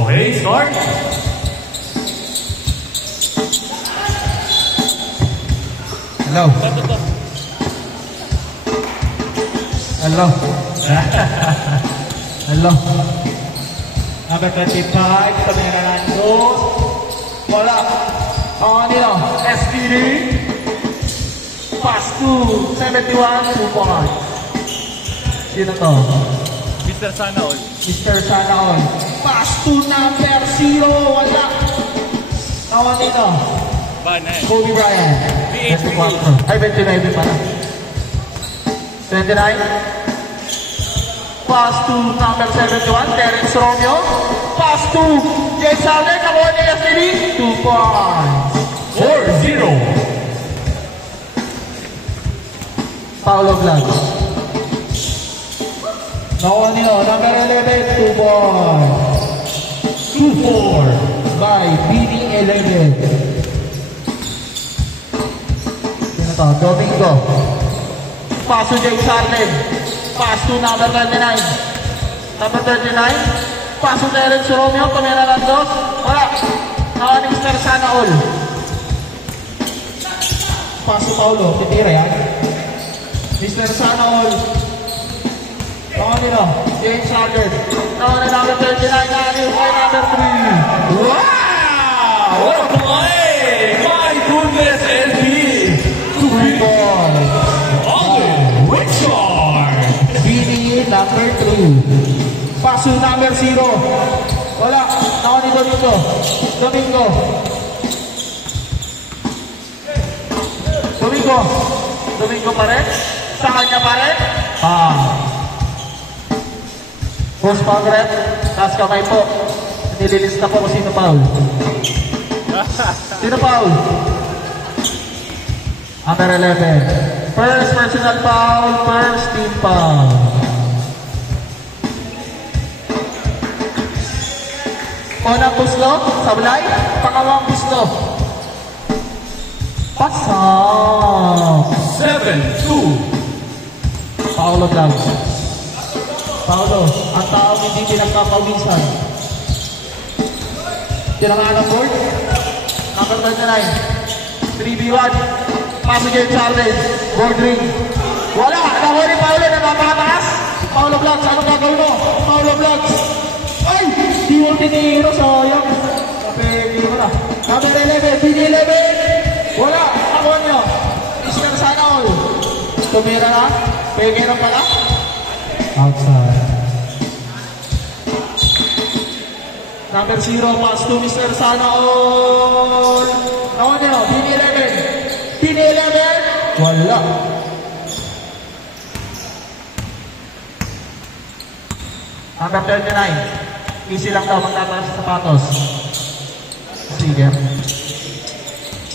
Okay, start. Hello. Hello. Hello. Number 25, Camera Nandos. Wala. Ang kanino, SPD. Pass to 71, 2 points. Sino to? Mr. Sanaol. Mr. Sanaol. Pass to number 0, wala. Ang kanino? Banan. Kobe Bryant. 24. Ay, 29 pala. 29. Pass to number 71, Terence Romeo. Pass to James Harden, nakuha ni SPD. 2 points. 4-0. Paolo Blanco. Nakuha nila, number 11, 2 points. 2-4 by BD11. Sino to? Domingo. Pass to James Harden. Pass to number 29. Number 39. Pass to Terence Romeo. Camera Nandos. Wala. Nakuha ni Mr. Sanaol. Pass to Paolo. Titira yan. Mr. Sanaol. Nakuha nila. James Harden. Nakuha ni number 39. Nakuha number 3. Wow! What a play! My goodness, LP! 2 points. Alden Richard! BD number 3. Pass to number 0. Wala. Nakuha ni Domingo. Domingo. Domingo. Domingo pa rin. Sa kanya pa rin. Post pag-rep. Taas kamay po. Nililista po kung sino foul. Sino foul? Number 11. First personal foul. First team foul. Unang puslo. Sablay. Pangalawang puslo. Pasok. 7-2. Paolo Blanco. Paolo, ang taong hindi pinagpapawisan. Tinangan ang board. Number 29. 3v1. Paso James Harden. Board ring. Wala. Nakuha ni Paolo na napakataas. Paolo Blanco, anong gagawin mo? Paolo Blanco. Ay! Di mo tiniro. Sayang. Kapegi mo na. Number 11. BD11. Wala. Nakuha niyo. Mr. Sanaol. Tumira na. Pege na pala. Outside. Number 0, pass to Mr. Sanaol. Nakuha niyo, BD11. BD11. Wala. Number 39. Easy lang daw magtataas sa sapatos. Sige.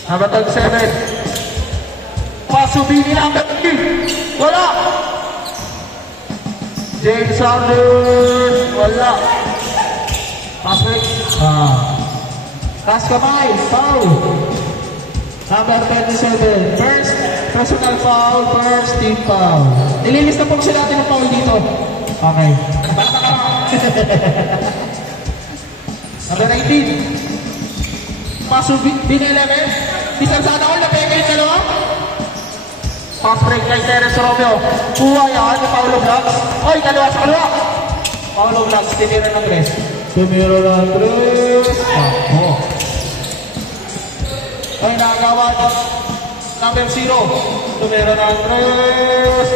Number 37. Pass to BD number 3. Wala. James Harden. Wala. Paswik. Taas kamay. Foul. Number 27. First personal foul. First team foul. Nililis na po siya natin ng foul dito. Okay. Number 19. Pass to BD11. Mr. Sanaol. Napeka yung dalawa. Pass break kay Terence Romeo. Kuha yan ni Paolo Blanco. Oy, dalawa sa kalawa. Paolo Blanco, tinira ng tres. Tumira ng tres. Ako. Ay, nakagawa. Number 0. Tumira ng tres.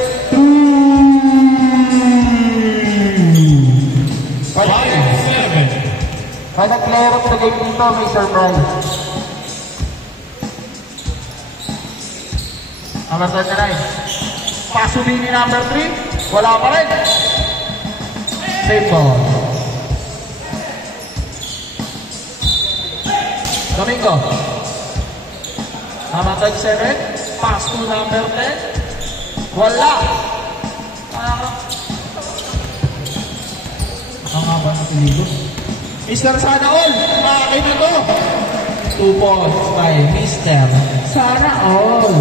5-7. Kaya nag-player of the game dito, may surprise. Number 29. Pasubini number 3. Wala pa rin. Save ball. Domingo. Number 37. Pass to number 10. Wala. Ang nga ba ng piligo? Mr. Sanaol. Makakin na to. 2 points by Mr. Sanaol.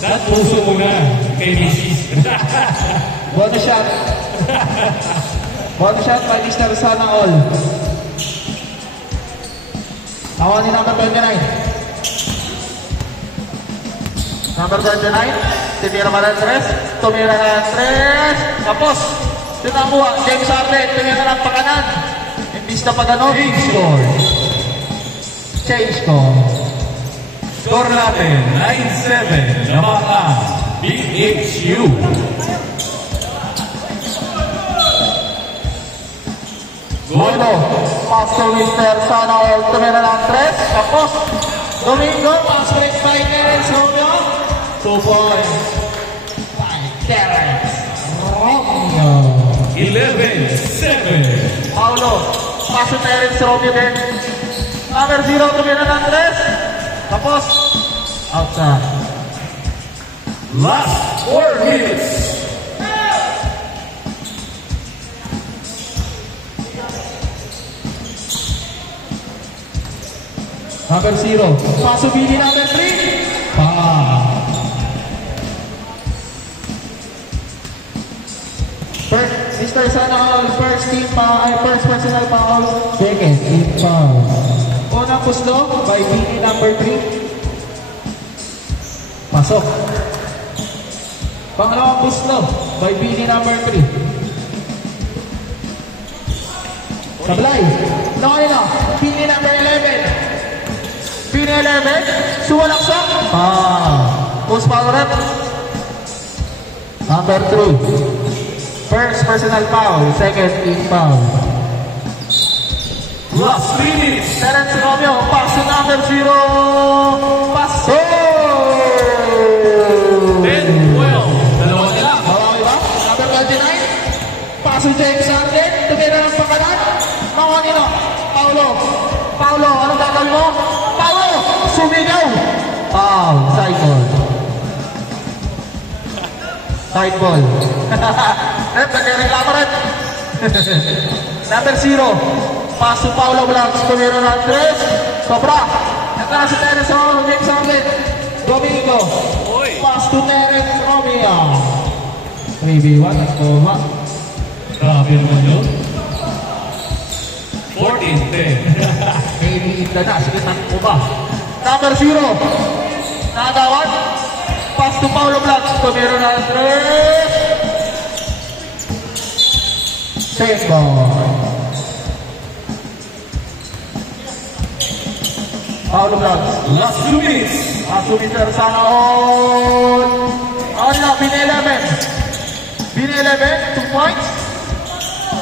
Sa puso mo na, kay Mrs. Bonus shot. One shot by Mr. Sana All. Tawa ni number 29. Number 29. Titira pa ng 3. Tumira ng 3. Tapos, tinakuha. James Harden. Tumira ng pakanan. Imbis na pagano. Change score. Change score. Score natin, 9-7. Labanan, BHU. Bueno, pass to Mr. Sana All. Tumira ng 3. Tapos, Domingo. Pass break by Terence Romeo. 2 points. By Terence Romeo. 11-7. Paulo. Pass to Terence Romeo din. Number 0. Tumira ng 3. Tapos, outside. Last 4 minutes. Number 0. Pass to Billy number 3. First, Mr. Sana All, first team foul, first personal foul. Second team foul. Unang pusto by Billy number 3. Pasok. Pangalawang pusto by Billy number 3. Sablay. Nakaya. Billy number 11. Billy 11. Suwalaksak. Post foul rep. Number 3. First personal foul. Second team foul. Last minutes. Terence Romeo. Pass to number 0. Pass. 10-12. Dalawa nila. Okay ba? Number 29. Pass to James Harden. Tumira ng pakanan. Makanino. Paulo. Paulo. Anong gagawin mo? Paulo. Sumigaw. Foul. Side ball. Side ball. Nagreklamo rin. Number 0. Pass to Paulo Blancs. Tumira ng 3. Sobra. Ito na si Terence Romeo. James Harden. Domingo. Pass to Terence Romeo. 3v1 at Toma. Grabe naman yun. 14-10. Maybe ita na. Sige, takbo ba? Number 0. Nagawad. Pass to Paulo Blancs. Tumira ng 3. Safe ball. Paulo Blancs. Last 2 minutes. Paso Mr. Sana All. Ano na? Bin 11. Bin 11. 2 points.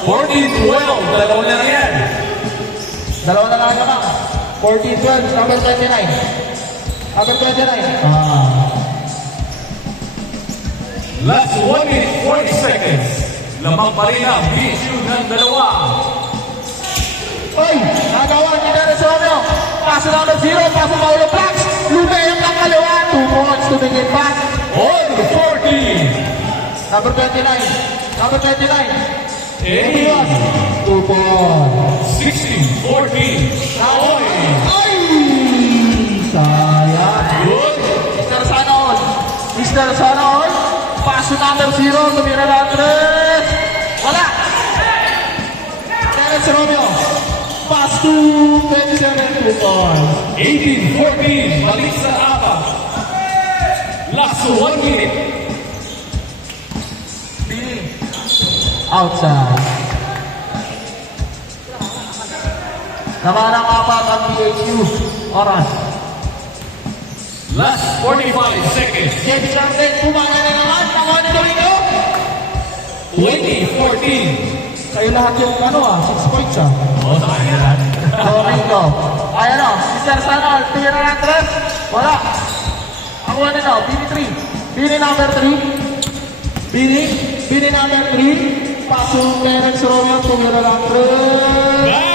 14-12. Dalawa na lang yan. Dalawa na lang naman. 14-12. Number 29. Number 29. Last 1 minute, 40 seconds. Lamang pa rin ang BHU ng dalawa. Oy! Nagawa ni Terence Romeo. Paso number 0. Paso Paulo Blancs. Lumeyang ng kaliwa. 2 points to begin back. On 40. Number 29. Number 29. 8. 2 points. 16-14. Oy! Ay! Sayang. Good. Mr. Sana All. Mr. Sana All. Paso number 0. Tumira ng 3. Wala. Terence Romeo. Pass to 27. 2 points. 18-14. Balik sa apat. Last 1 minute. Outside. Naman ang apat ang BHU. Oras. Last 45 seconds. James Harden, pumana na naman. Nakuha ni Domingo. 20-14. Kayo lahat yung 6 points Oh, sayang yan. Domingo. Ayan o, Mr. Sana All. Tira ng 3. Wala. Nakuha nito, Bini 3. Bini number 3. Bini number 3. Paso Terence Romeo. Tumira ng 3.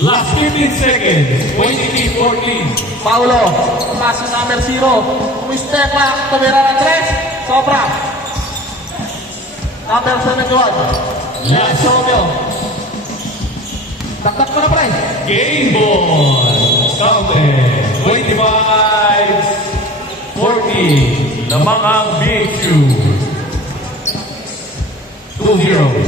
Last 15 seconds. 20-14. Paulo, paso number 0. Mr. Back, tumira ng 3. Sobra. Number 71. Terence Romeo. Taktak ko na pre. Game ball. Counted. 25-14. Lamangang BHU. 2-0.